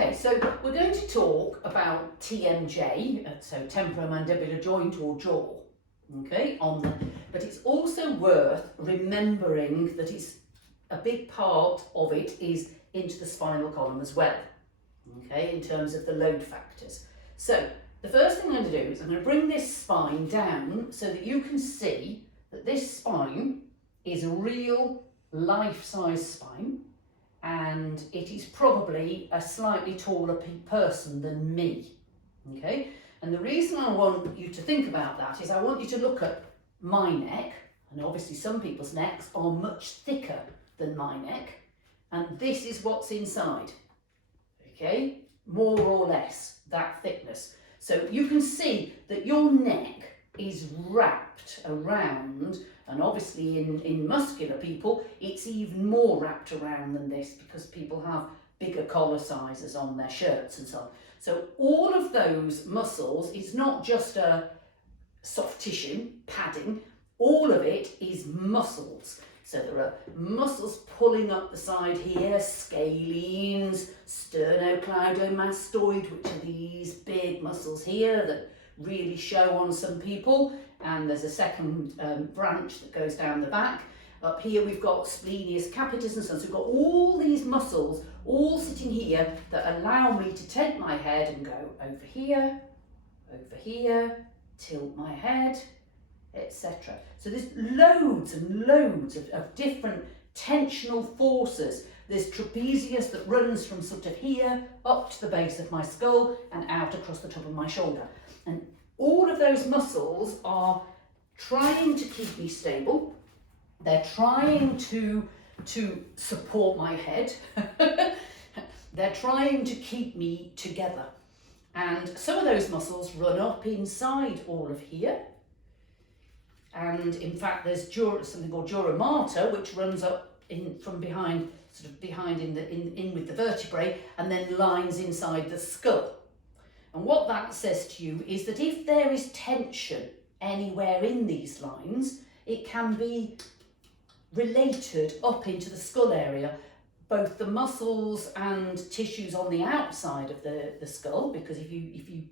Okay, so we're going to talk about TMJ, so temporomandibular joint or jaw. Okay, but it's also worth remembering that it's a big part of it is into the spinal column as well. Okay, in terms of the load factors. So the first thing I'm going to do is I'm going to bring this spine down so that you can see that this spine is a real life-size spine, and it is probably a slightly taller person than me. Okay, and the reason I want you to think about that is I want you to look at my neck, and obviously some people's necks are much thicker than my neck, and this is what's inside. Okay, more or less that thickness. So you can see that your neck is wrapped around, and obviously in muscular people it's even more wrapped around than this because people have bigger collar sizes on their shirts and so on. So all of those muscles, it's not just a soft tissue padding, all of it is muscles. So there are muscles pulling up the side here, scalenes, sternocleidomastoid, which are these big muscles here that really show on some people. And there's a second branch that goes down the back. Up here we've got splenius capitis and so on. So we've got all these muscles all sitting here that allow me to take my head and go over here, tilt my head, etc. So there's loads and loads of different tensional forces. There's trapezius that runs from sort of here up to the base of my skull and out across the top of my shoulder. And all of those muscles are trying to keep me stable. They're trying to support my head. They're trying to keep me together. And some of those muscles run up inside all of here. And in fact, there's something called dura mater, which runs up from behind, sort of behind in with the vertebrae, and then lines inside the skull. And what that says to you is that if there is tension anywhere in these lines, it can be related up into the skull area, both the muscles and tissues on the outside of the skull, because if you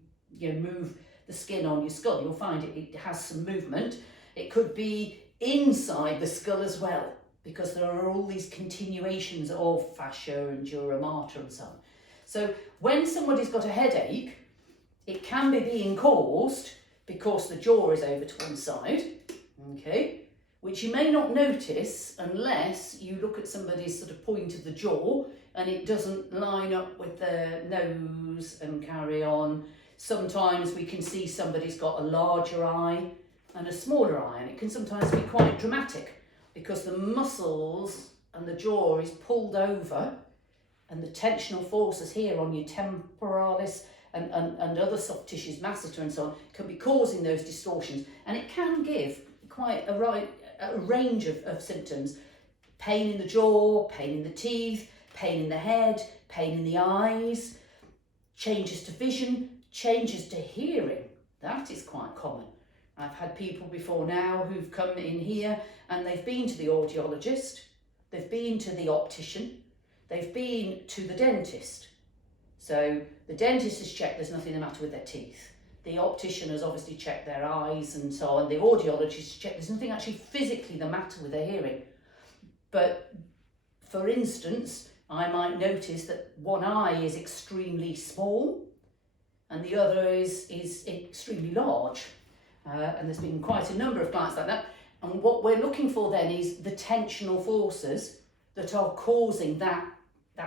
move the skin on your skull, you'll find it has some movement. It could be inside the skull as well, because there are all these continuations of fascia and dura mater and so on. So when somebody's got a headache, it can be being caused because the jaw is over to one side, okay, which you may not notice unless you look at somebody's sort of point of the jaw and it doesn't line up with the nose and carry on. Sometimes we can see somebody's got a larger eye and a smaller eye, and it can sometimes be quite dramatic because the muscles and the jaw is pulled over, and the tensional forces here on your temporalis and other soft tissues, masseter and so on, can be causing those distortions, and it can give quite a range of symptoms. Pain in the jaw, pain in the teeth, pain in the head, pain in the eyes, changes to vision, changes to hearing. That is quite common. I've had people before now who've come in here and they've been to the audiologist, they've been to the optician, they've been to the dentist. So the dentist has checked there's nothing the matter with their teeth. The optician has obviously checked their eyes and so on. The audiologist has checked there's nothing actually physically the matter with their hearing. But for instance, I might notice that one eye is extremely small and the other is extremely large. And there's been quite a number of clients like that. And what we're looking for then is the tensional forces that are causing that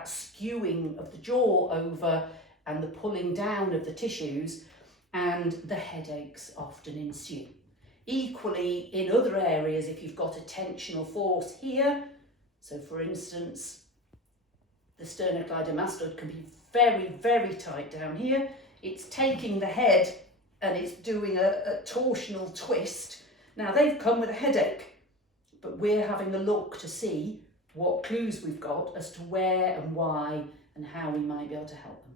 skewing of the jaw over and the pulling down of the tissues, and the headaches often ensue. Equally, in other areas, if you've got a tensional force here, so for instance, the sternocleidomastoid can be very, very tight down here. It's taking the head and it's doing a torsional twist. Now they've come with a headache, but we're having a look to see what clues we've got as to where and why and how we might be able to help them.